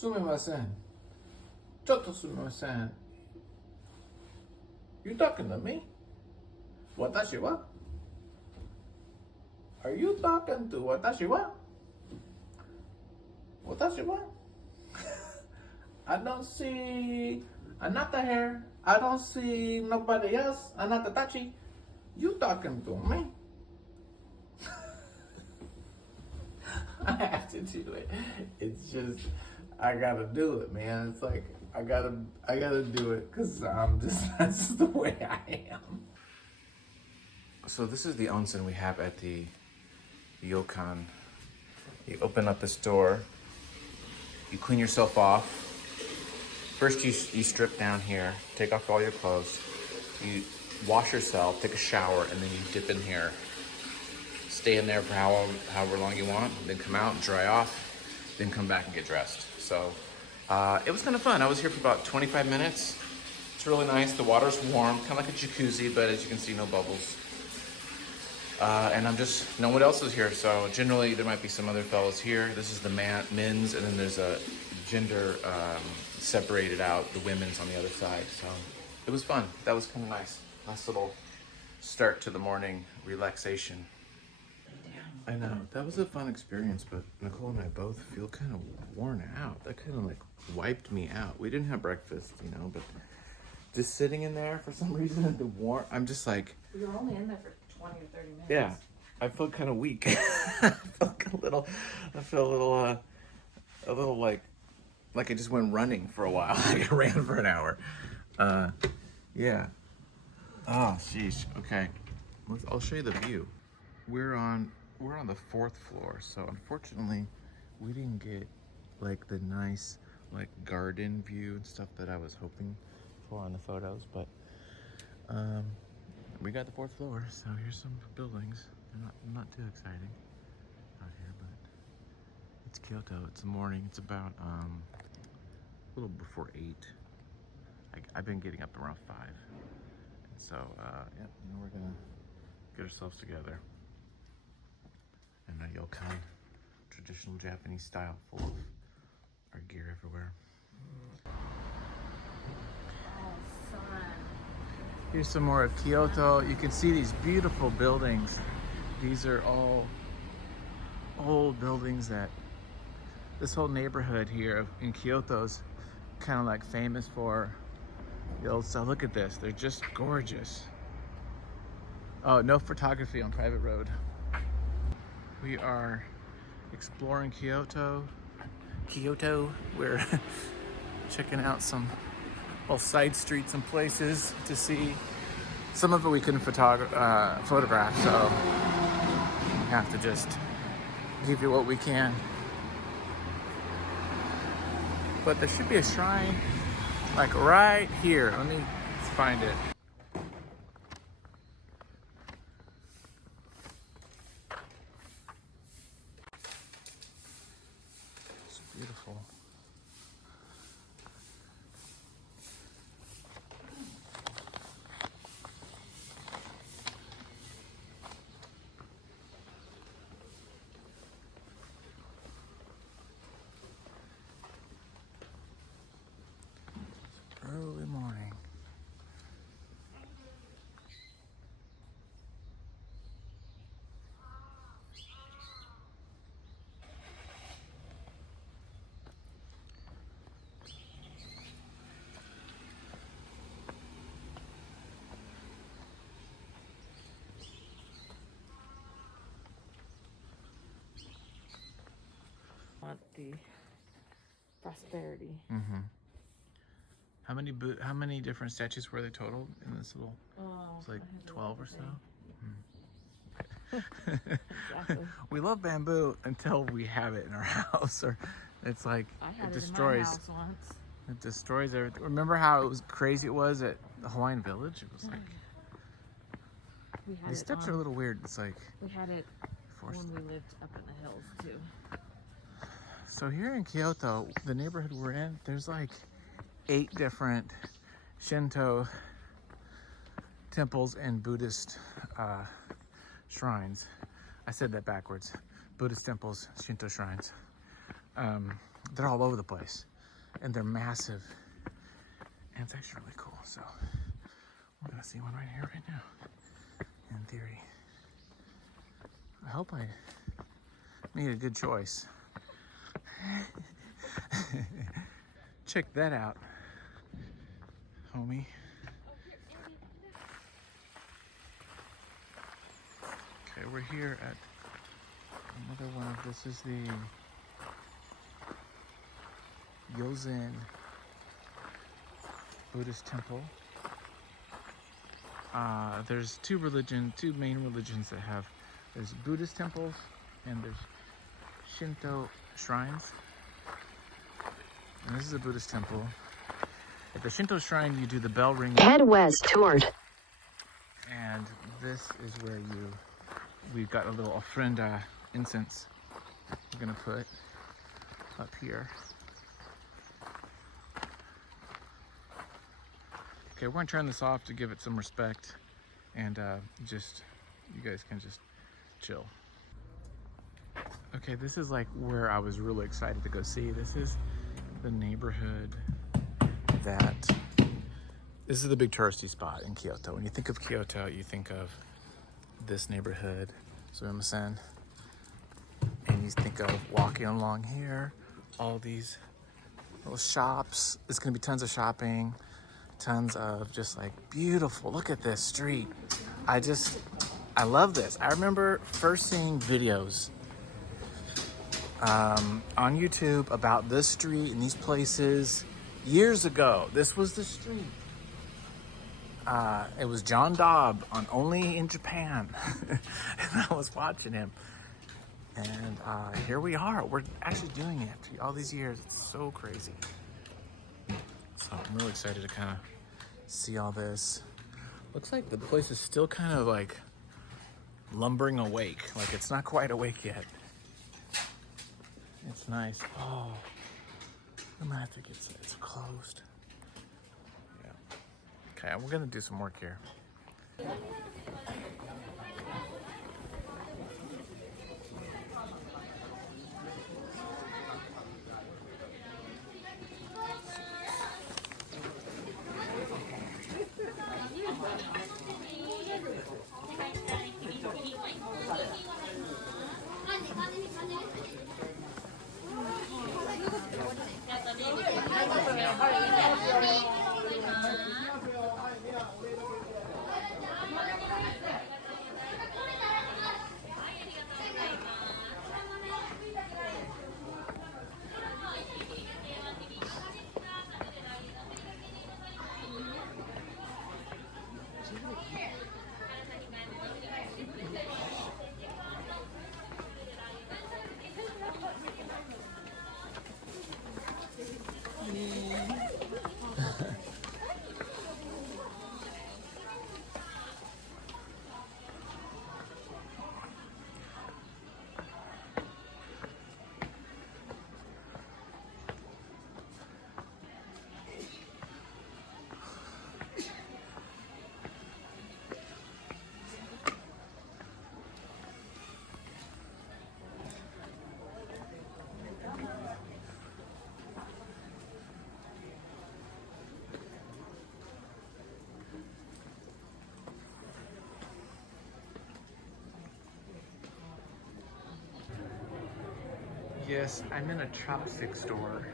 Sumimasen. Chotto sumimasen. You talking to me? Watashi wa? Are you talking to watashi wa? Watashi wa? I don't see anata here. I don't see nobody else. Anata tachi. You talking to me? I have to do it. It's just I gotta do it, man. It's like I gotta do it because that's the way I am. So this is the onsen we have at the ryokan. You open up this door. You clean yourself off. First, you strip down here, take off all your clothes. You wash yourself, take a shower, and then you dip in here. Stay in there for however long you want, then come out and dry off, then come back and get dressed. So it was kind of fun. I was here for about 25 minutes. It's really nice. The water's warm, kind of like a jacuzzi, but as you can see, no bubbles. And I'm just, no one else is here. So generally there might be some other fellas here. This is the men's, and then there's a gender separated out, the women's on the other side. So it was fun. That was kind of nice. Nice little start to the morning relaxation. I know, that was a fun experience, but Nicole and I both feel kind of worn out. That kind of like wiped me out. We didn't have breakfast, you know, but just sitting in there for some reason at the warm, I'm just like... We were only in there for 20 or 30 minutes. Yeah, I felt kind of weak. I felt a little like I just went running for a while. Like I ran for an hour. Yeah. Oh, sheesh. Okay, I'll show you the view. We're on the 4th floor, so unfortunately we didn't get like the nice like garden view and stuff that I was hoping for on the photos, but we got the 4th floor, so here's some buildings. They're not too exciting out here, but it's Kyoto. It's the morning. It's about a little before 8. I've been getting up around 5, and so yeah, we're gonna get ourselves together. And a ryokan, traditional Japanese style, full of our gear everywhere. Oh, sun. Here's some more of Kyoto. You can see these beautiful buildings. These are all old buildings that this whole neighborhood here in Kyoto's kind of like famous for the old style. Look at this, they're just gorgeous. Oh, no photography on private road. We are exploring Kyoto. We're checking out some side streets and places to see. Some of it we couldn't photograph, so we have to just give you what we can. But there should be a shrine like right here. Let me find it. It's beautiful. Early morning. Want the prosperity. Mm-hmm. How many different statues were there total in this little? Oh, it's like 12 or so. Exactly. We love bamboo until we have it in our house, or it's like it destroys. In my house once. It destroys everything. Remember how it was crazy it was at the Hawaiian Village? It was like these steps are a little weird. It's like we had it when we lived up in the hills too. So here in Kyoto, the neighborhood we're in, there's like 8 different Shinto temples and Buddhist shrines. I said that backwards. Buddhist temples, Shinto shrines. They're all over the place. and they're massive. And it's actually really cool. So we're gonna see one right here, right now. In theory, I hope I made a good choice. Check that out, homie. Okay, we're here at another one of this is the Yozen Buddhist temple. There's two main religions that have, there's Buddhist temples and there's Shinto shrines. And this is a Buddhist temple. At the Shinto shrine, you do the bell ringing. Head west toward. And this is where we've got a little ofrenda incense we're gonna put up here. Okay, we're gonna turn this off to give it some respect, and you guys can just chill. Okay, this is like where I was really excited to go see. This is the neighborhood this is the big touristy spot in Kyoto. When you think of Kyoto, you think of this neighborhood, Sumimasen, and you think of walking along here, all these little shops. It's gonna be tons of shopping, tons of just like beautiful, look at this street. I love this. I remember first seeing videos on YouTube about this street and these places years ago. This was the street. It was John Dobb on Only in Japan. And I was watching him. And here we are. We're actually doing it after all these years. It's so crazy. So I'm really excited to kind of see all this. Looks like the place is still kind of like lumbering awake. Like it's not quite awake yet. It's nice. Oh, I'm gonna have to get it's closed. Yeah. Okay, we're gonna do some work here. Yes, I'm in a chopstick store.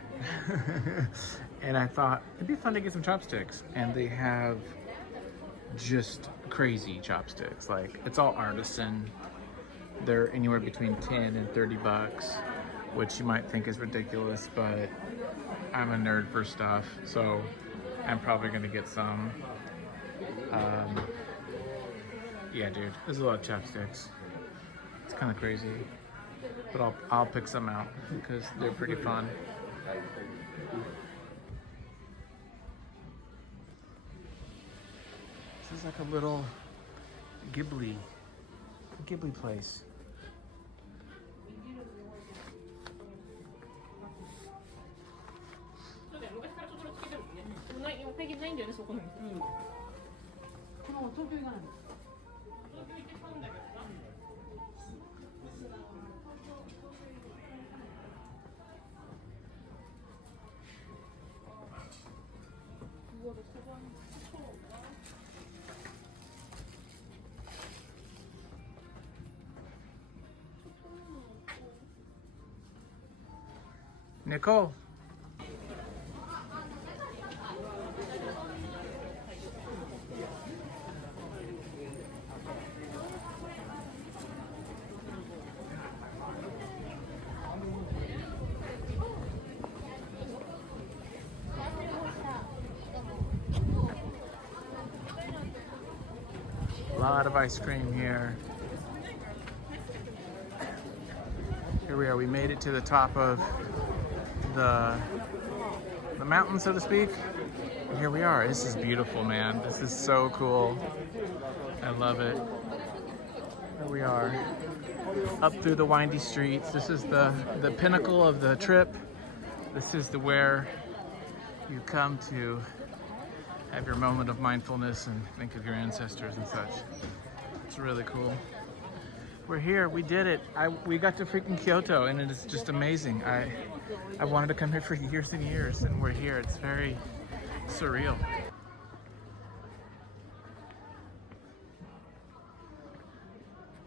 And I thought it'd be fun to get some chopsticks. And they have just crazy chopsticks. Like, it's all artisan. They're anywhere between 10 and 30 bucks, which you might think is ridiculous, but I'm a nerd for stuff, so I'm probably gonna get some. Yeah, dude, there's a lot of chopsticks. It's kind of crazy. But I'll pick some out because they're pretty fun. This is like a little Ghibli place. Nicole. A lot of ice cream here. Here we are. We made it to the top of the mountain, so to speak. And here we are. This is beautiful, man. This is so cool. I love it. Here we are, up through the windy streets. This is the pinnacle of the trip. This is where you come to have your moment of mindfulness and think of your ancestors and such. It's really cool. We're here, we did it. We got to freaking Kyoto, and it is just amazing. I wanted to come here for years and years, and we're here. It's very surreal.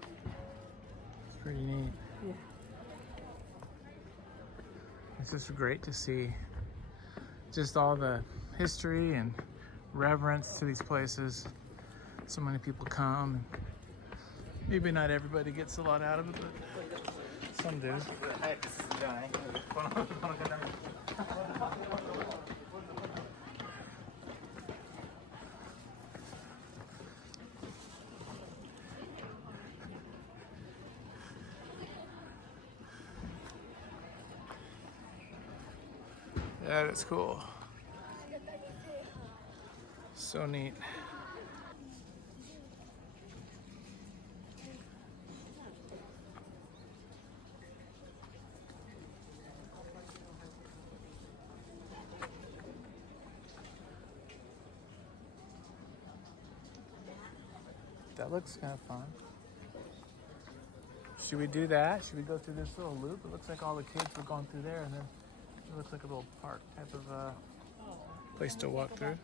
It's pretty neat. Yeah. It's just great to see just all the history and reverence to these places. So many people come. Maybe not everybody gets a lot out of it, but some do. That is cool. So neat. That looks kind of fun. Should we do that? Should we go through this little loop? It looks like all the kids were going through there, and then it looks like a little park type of place to walk through.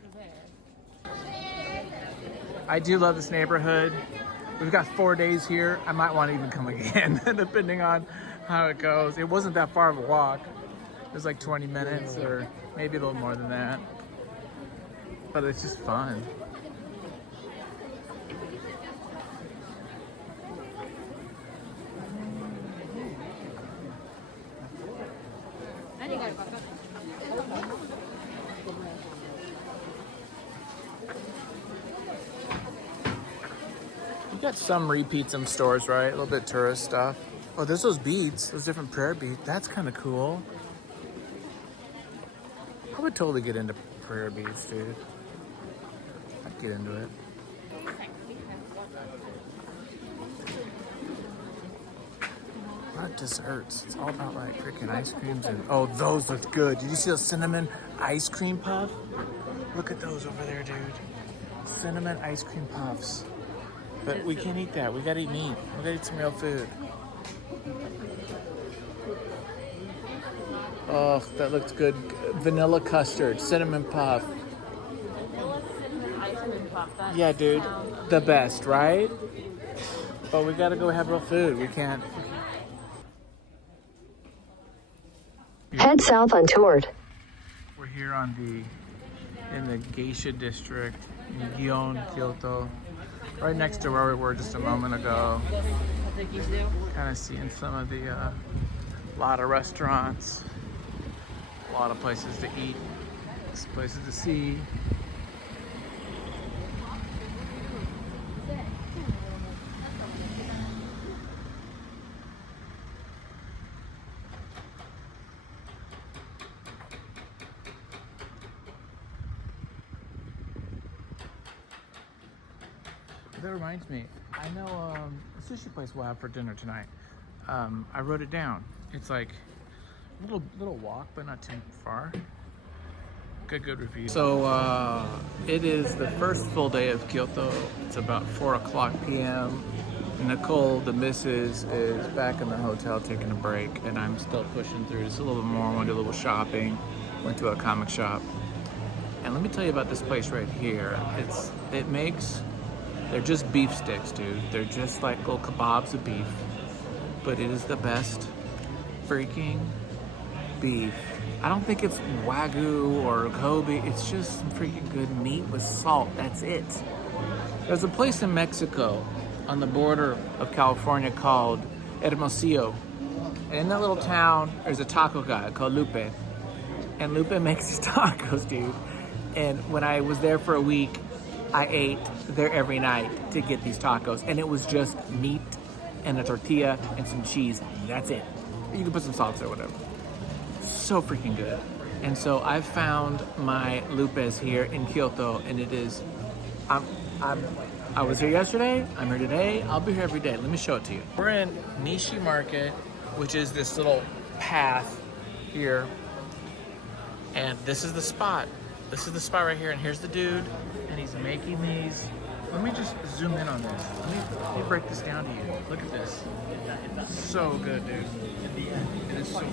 I do love this neighborhood. We've got 4 days here. I might want to even come again, depending on how it goes. It wasn't that far of a walk. It was like 20 minutes or maybe a little more than that. But it's just fun. You got some repeats in stores, right? A little bit tourist stuff. Oh, there's those beads, those different prayer beads. That's kind of cool. I would totally get into prayer beads, dude. I'd get into it. A lot of desserts. It's all about like freaking ice creams and oh, those look good. Did you see those cinnamon ice cream puff? Look at those over there, dude. Cinnamon ice cream puffs. But we can't eat that. We gotta eat meat. We gotta eat some real food. Oh, that looks good. Vanilla custard, cinnamon puff. Vanilla cinnamon ice cream puff. That Yeah, dude. sounds- The best, right? But we gotta go have real food. We can't. Head south on Toward. We're here in the Geisha district in Gion, Kyoto. Right next to where we were just a moment ago. Kind of seeing some of the, lot of restaurants, a lot of places to eat, places to see. That reminds me, I know a sushi place we'll have for dinner tonight. I wrote it down. It's like a little walk, but not too far. Good review. So it is the first full day of Kyoto. It's about 4:00 p.m. Nicole, the missus, is back in the hotel taking a break, and I'm still pushing through just a little bit more. Went to a little shopping, went to a comic shop. And let me tell you about this place right here. They're just beef sticks, dude. They're just like little kebabs of beef. But it is the best freaking beef. I don't think it's Wagyu or Kobe. It's just some freaking good meat with salt. That's it. There's a place in Mexico on the border of California called Hermosillo. And in that little town, there's a taco guy called Lupe. And Lupe makes his tacos, dude. And when I was there for a week, I ate there every night to get these tacos. And it was just meat and a tortilla and some cheese. That's it. You can put some salsa or whatever. So freaking good. And so I found my Lupe's here in Kyoto, and it is, I was here yesterday, I'm here today, I'll be here every day. Let me show it to you. We're in Nishi Market, which is this little path here. And this is the spot. This is the spot right here, and here's the dude, and he's making these. Let me just zoom in on this. Let me break this down to you. Look at this. So good, dude. It is so good.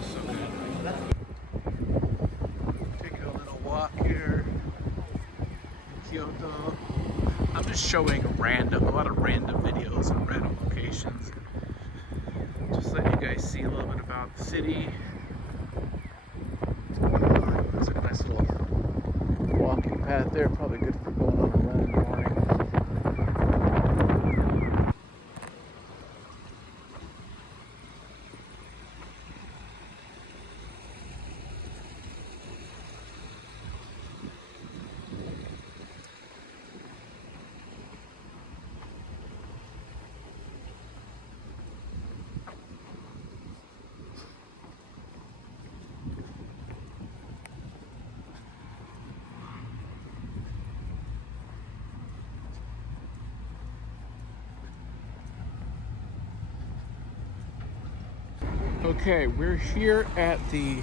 So good. Take a little walk here in Kyoto. I'm just showing a lot of random videos of random locations. Just letting you guys see a little bit about the city. There's a nice little walking path there, probably good for going on a run in the morning. Okay, we're here at the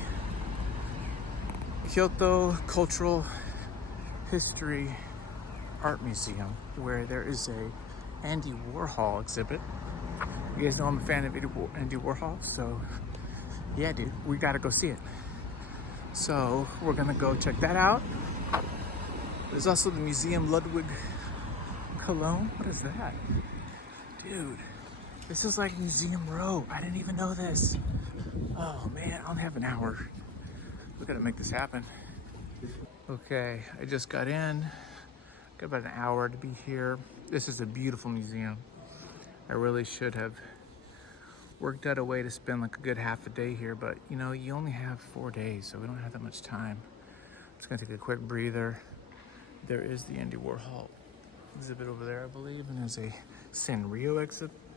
Kyoto Cultural History Art Museum, where there is a Andy Warhol exhibit. You guys know I'm a fan of Andy Warhol, so yeah, dude, we gotta go see it. So we're gonna go check that out. There's also the Museum Ludwig Cologne. What is that? Dude, this is like Museum Row. I didn't even know this. Oh man, I only have an hour. We gotta make this happen. Okay, I just got in. Got about an hour to be here. This is a beautiful museum. I really should have worked out a way to spend like a good half a day here, but you know, you only have 4 days, so we don't have that much time. I'm just gonna take a quick breather. There is the Andy Warhol exhibit over there, I believe, and there's a Sanrio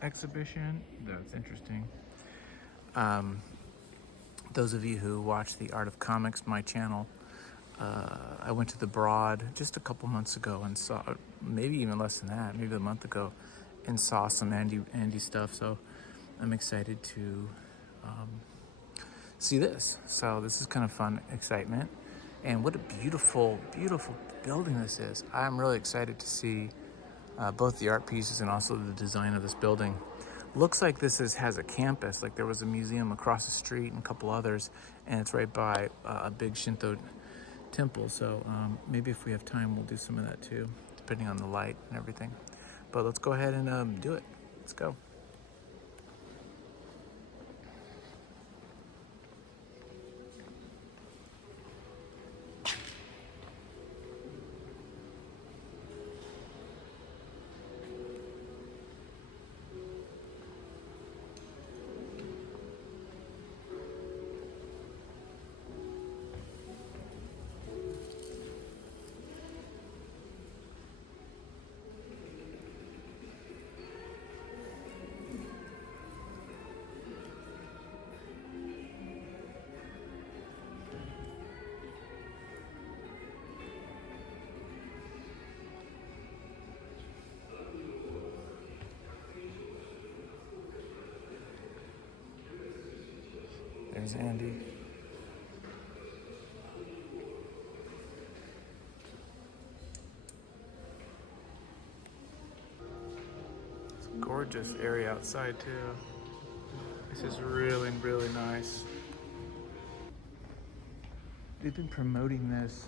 exhibition. That's interesting. Those of you who watch The Art of Comics, my channel, I went to the Broad just a couple months ago and saw, maybe even less than that, maybe a month ago, and saw some Andy stuff. So I'm excited to see this. So this is kind of fun excitement. And what a beautiful, beautiful building this is. I'm really excited to see both the art pieces and also the design of this building. Looks like this has a campus. Like there was a museum across the street and a couple others, and it's right by a big Shinto temple. So maybe if we have time, we'll do some of that too, depending on the light and everything. But let's go ahead and do it. Let's go. There's Andy. It's a gorgeous area outside too. This is really, really nice. They've been promoting this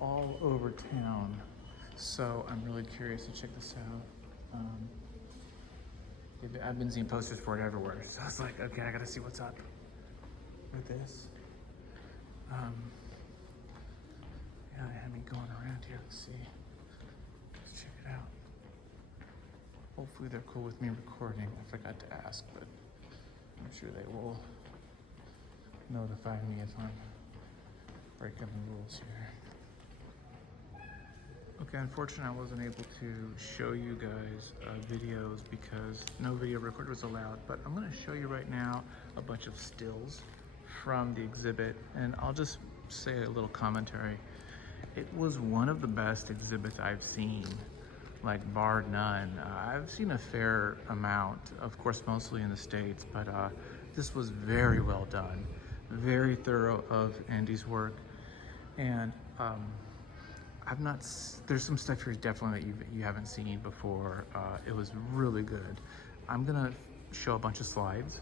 all over town, so I'm really curious to check this out. I've been seeing posters for it everywhere. So I was like, okay, I gotta see what's up with this. Yeah, they had me going around here. Let's see. Let's check it out. Hopefully they're cool with me recording. I forgot to ask, but I'm sure they will notify me if I'm breaking the rules here. Okay, unfortunately I wasn't able to show you guys videos because no video recorder was allowed, but I'm gonna show you right now a bunch of stills from the exhibit, and I'll just say a little commentary. It was one of the best exhibits I've seen, like bar none. I've seen a fair amount, of course mostly in the States, but this was very well done, very thorough of Andy's work, and there's some stuff here definitely that you haven't seen before. It was really good. I'm gonna show a bunch of slides,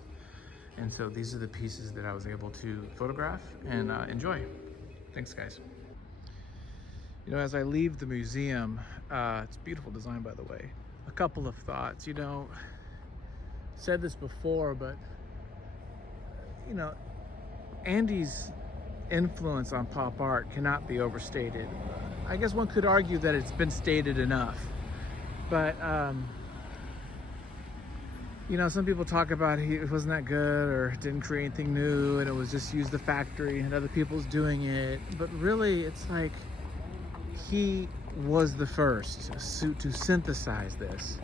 and so these are the pieces that I was able to photograph and enjoy. Thanks, guys. You know, as I leave the museum, it's a beautiful design, by the way. A couple of thoughts. You know, said this before, but you know, Andy's influence on pop art cannot be overstated. I guess one could argue that it's been stated enough, but you know, some people talk about it wasn't that good or didn't create anything new and it was just used the factory and other people's doing it, but really it's like he was the first to synthesize this.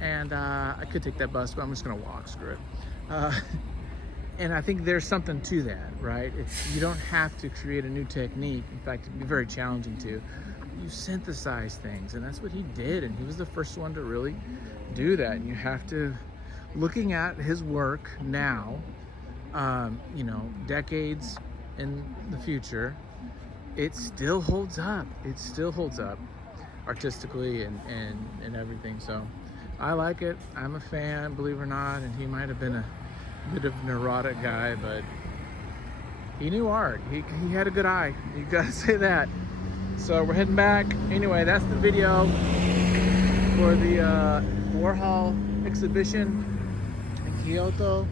And I could take that bus, but I'm just gonna walk, screw it. And I think there's something to that, right? You don't have to create a new technique. In fact, it'd be very challenging to. You synthesize things, and that's what he did, and he was the first one to really do that. And you have to, looking at his work now, you know, decades in the future, it still holds up. It still holds up artistically and everything. So I like it. I'm a fan, believe it or not, and he might have been a bit of a neurotic guy, but he knew art. He had a good eye. You gotta say that. So we're heading back. Anyway, that's the video for the Warhol exhibition in Kyoto.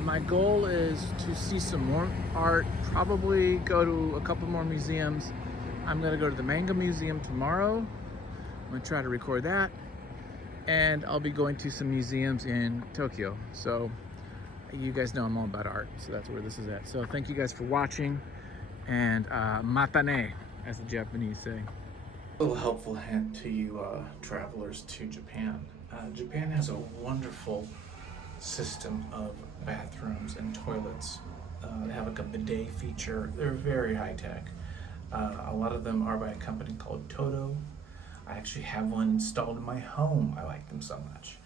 My goal is to see some more art, probably go to a couple more museums. I'm gonna go to the Manga Museum tomorrow. I'm gonna try to record that. And I'll be going to some museums in Tokyo. So you guys know I'm all about art, so that's where this is at. So thank you guys for watching, and matane, as the Japanese say. A little helpful hint to you travelers to Japan. Japan has a wonderful system of bathrooms and toilets. They have like a bidet feature. They're very high tech. A lot of them are by a company called Toto. I actually have one installed in my home. I like them so much.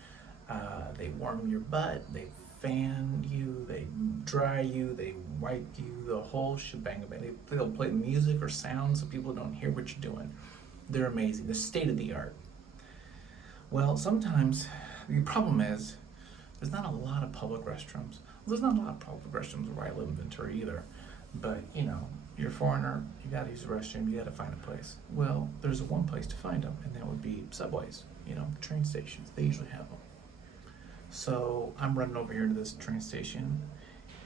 They warm your butt, they fan you, they dry you, they wipe you, the whole shebang. They'll play music or sound so people don't hear what you're doing. They're amazing. They're state of the art. Well, sometimes the problem is there's not a lot of public restrooms. Well, there's not a lot of public restrooms where I live in Ventura either. But, you know, you're a foreigner, you gotta use the restroom, you gotta find a place. Well, there's one place to find them, and that would be subways, you know, train stations. They usually have them. So I'm running over here to this train station,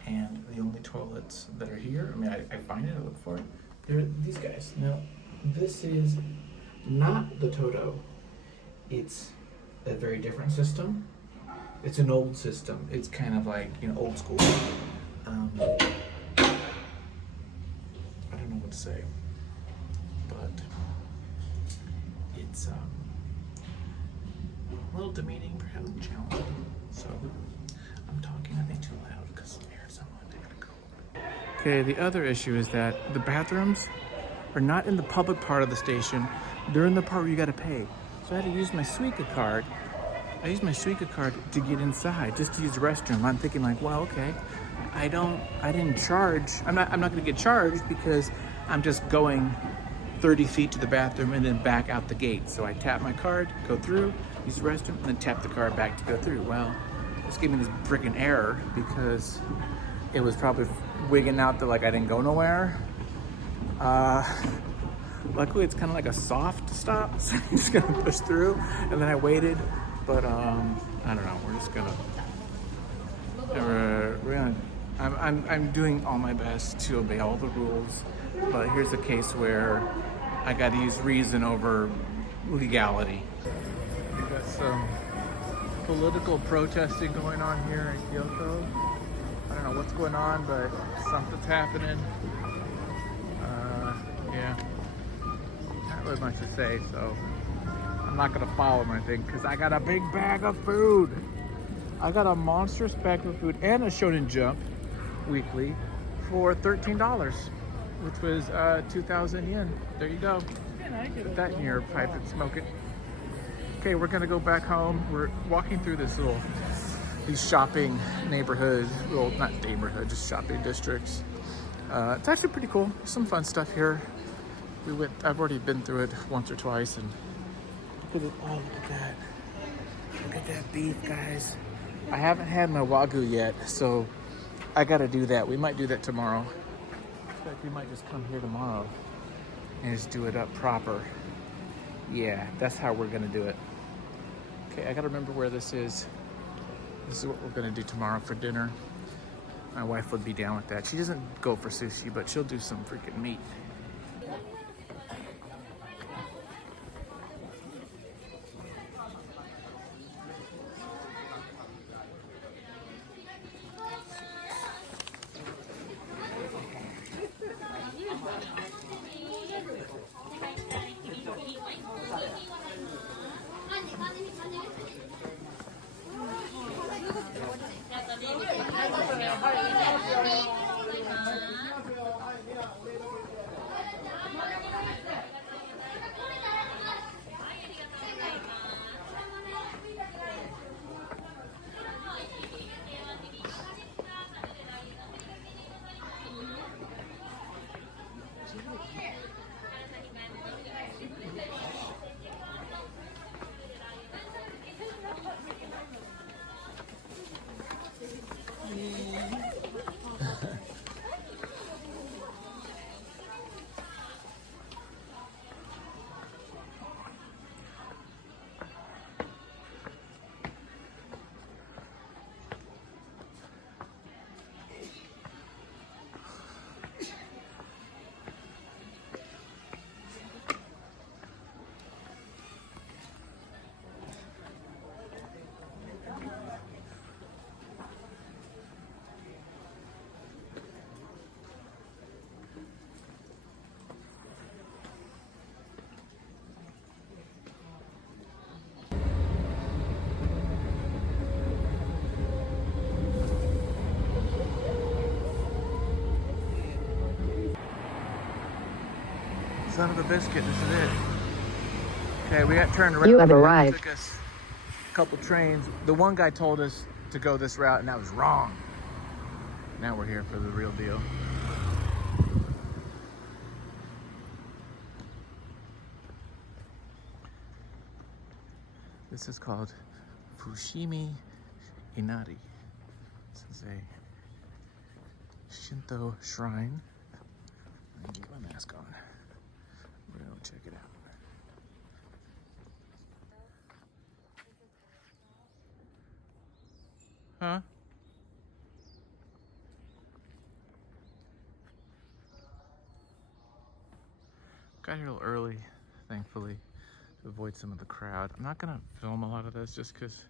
and the only toilets that are here, I mean, I find it, I look for it, they're these guys. Now, this is not the Toto. It's a very different system. It's an old system. It's kind of like, you know, old school. Would say, but it's a little demeaning, perhaps challenging. So I'm talking, I think, too loud because there's someone to go. Okay, the other issue is that the bathrooms are not in the public part of the station. They're in the part where you got to pay. So I had to use my Suica card. I used my Suica card to get inside, just to use the restroom. I'm thinking like, well, okay, I didn't charge. I'm not going to get charged because I'm just going 30 feet to the bathroom and then back out the gate. So I tap my card, go through, use the restroom, and then tap the card back to go through. Well, it's giving me this freaking error because it was probably wigging out that like I didn't go nowhere. Luckily it's kind of like a soft stop, so I'm just gonna push through. And then I waited But I don't know. We're just gonna. We're gonna. I'm doing all my best to obey all the rules, but here's the case where I got to use reason over legality. We got some political protesting going on here in Kyoto. I don't know what's going on, but something's happening. Yeah, not really much to say, so I'm not gonna follow them or anything because I got a big bag of food. I got a monstrous bag of food and a Shonen Jump weekly for $13, which was 2,000 yen. There you go. Put that in your pipe and smoke it. Okay, we're gonna go back home. We're walking through these shopping neighborhood, well, not neighborhood, just shopping districts. It's actually pretty cool. There's some fun stuff here. I've already been through it once or twice, and look at it. Oh, look at that. Look at that beef, guys. I haven't had my Wagyu yet, so I gotta do that. We might do that tomorrow. In fact, we might just come here tomorrow and just do it up proper. Yeah, that's how we're gonna do it. Okay, I gotta remember where this is. This is what we're gonna do tomorrow for dinner. My wife would be down with that. She doesn't go for sushi, but she'll do some freaking meat. Son of a biscuit, this is it. Okay, we got turned around. You have It arrived. took us a couple trains. The one guy told us to go this route, and that was wrong. Now we're here for the real deal. This is called Fushimi Inari. This is a Shinto shrine. Let me get my mask on. We're gonna check it out. Huh? Got here a little early, thankfully, to avoid some of the crowd. I'm not gonna film a lot of this just because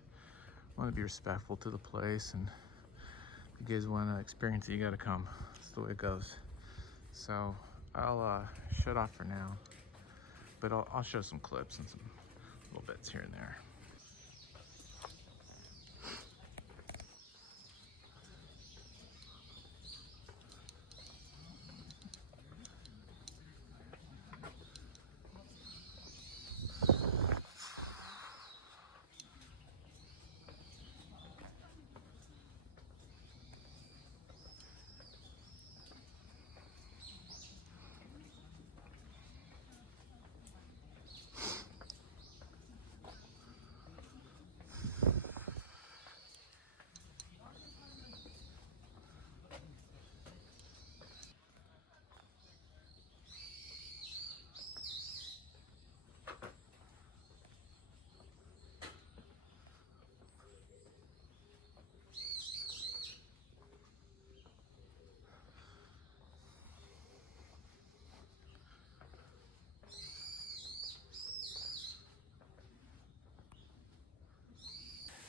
I want to be respectful to the place, and if you guys want to experience it, you gotta come. That's the way it goes. So I'll shut off for now, but I'll show some clips and some little bits here and there.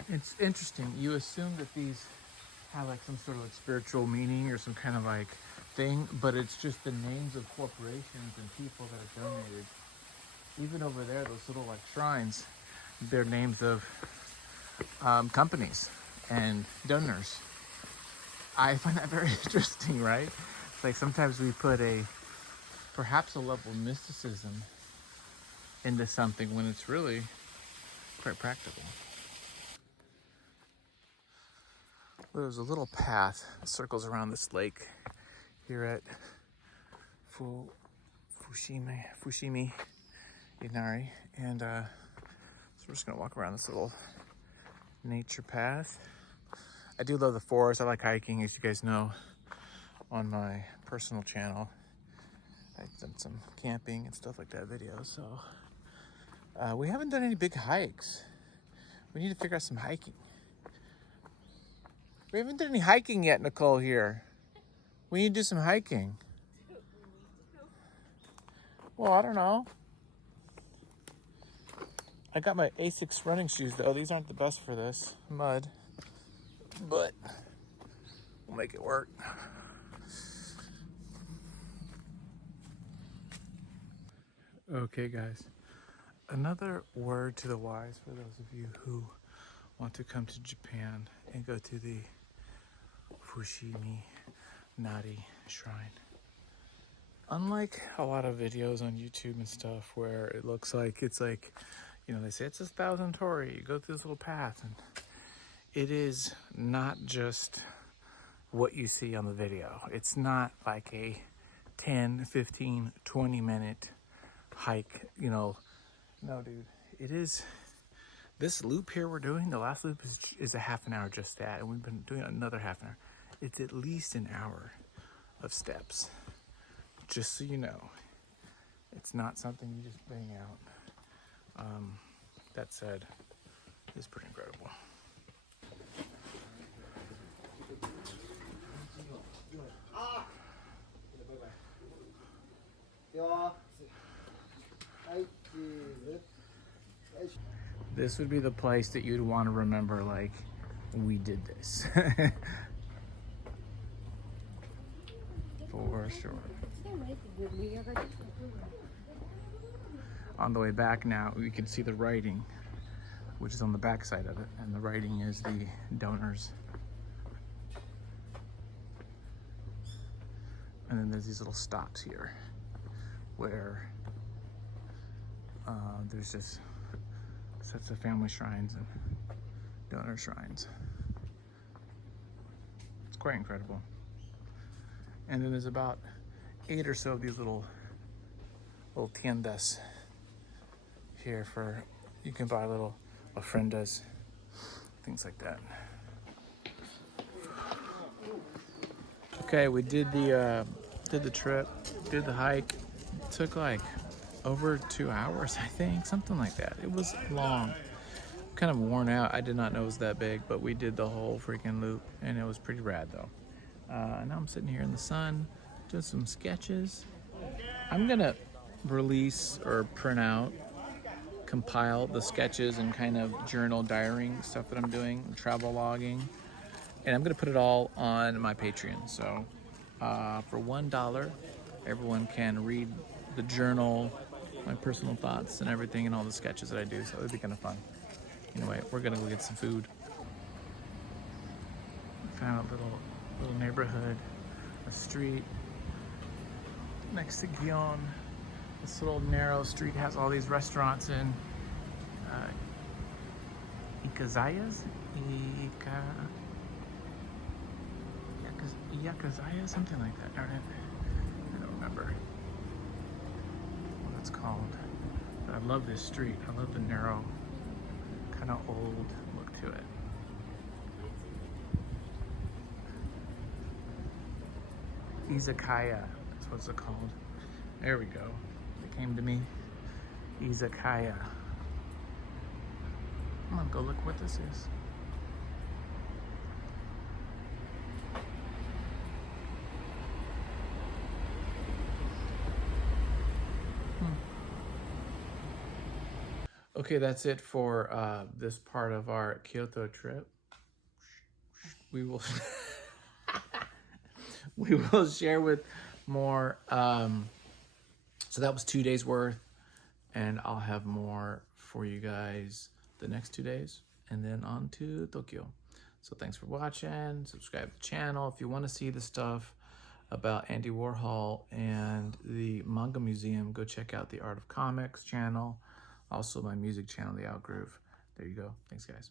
It's interesting. You assume that these have like some sort of like spiritual meaning or some kind of like thing, but it's just the names of corporations and people that have donated. Even over there, those little like shrines, they're names of companies and donors. I find that very interesting, right? It's like sometimes we put perhaps a level of mysticism into something when it's really quite practical. There's a little path that circles around this lake here at Fushimi Inari, and so we're just gonna walk around this little nature path. I do love the forest. I like hiking, as you guys know, on my personal channel. I've done some camping and stuff like that videos, so we haven't done any big hikes. We need to figure out some hiking. We haven't done any hiking yet, Nicole, here. We need to do some hiking. Well, I don't know. I got my Asics running shoes, though. These aren't the best for this mud, but we'll make it work. Okay, guys. Another word to the wise for those of you who want to come to Japan and go to the Fushimi Nari Shrine. Unlike a lot of videos on YouTube and stuff where it looks like it's like, you know, they say it's 1,000 torii, you go through this little path, and it is not just what you see on the video. It's not like a 10, 15, 20 minute hike, you know. No, dude, it is. This loop here we're doing, the last loop is a half an hour just that, and we've been doing another half an hour. It's at least an hour of steps. Just so you know, it's not something you just bang out. That said, it's pretty incredible. This would be the place that you'd want to remember, like, we did this. For sure. On the way back now, we can see the writing, which is on the back side of it, and the writing is the donors. And then there's these little stops here where there's just sets of family shrines and donor shrines. It's quite incredible. And then there's about 8 or so of these little tiendas here for, you can buy little ofrendas, things like that. Okay, we did the trip, did the hike. It took like over 2 hours, I think, something like that. It was long. Kind of worn out. I did not know it was that big, but we did the whole freaking loop, and it was pretty rad though. Now I'm sitting here in the sun, doing some sketches. I'm gonna release or print out, compile the sketches and kind of journal diarying stuff that I'm doing, travel logging, and I'm gonna put it all on my Patreon. So for $1, everyone can read the journal, my personal thoughts and everything, and all the sketches that I do. So it'll be kind of fun. Anyway, we're gonna go get some food. Found a little neighborhood, a street next to Gion. This little narrow street has all these restaurants and Yakazayas? Yakazaya? Something like that, darn it. I don't remember what it's called. But I love this street. I love the narrow, kind of old look to it. Izakaya, that's what's it called. There we go. It came to me. Izakaya. I'm gonna go look what this is. Okay, that's it for this part of our Kyoto trip. We will we will share with more. So that was 2 days worth, and I'll have more for you guys the next 2 days, and then on to Tokyo. So thanks for watching. Subscribe to the channel if you want to see the stuff about Andy Warhol and the Manga Museum. Go check out the Art of Comics channel. Also my music channel, The Outgroove. There you go. Thanks, guys.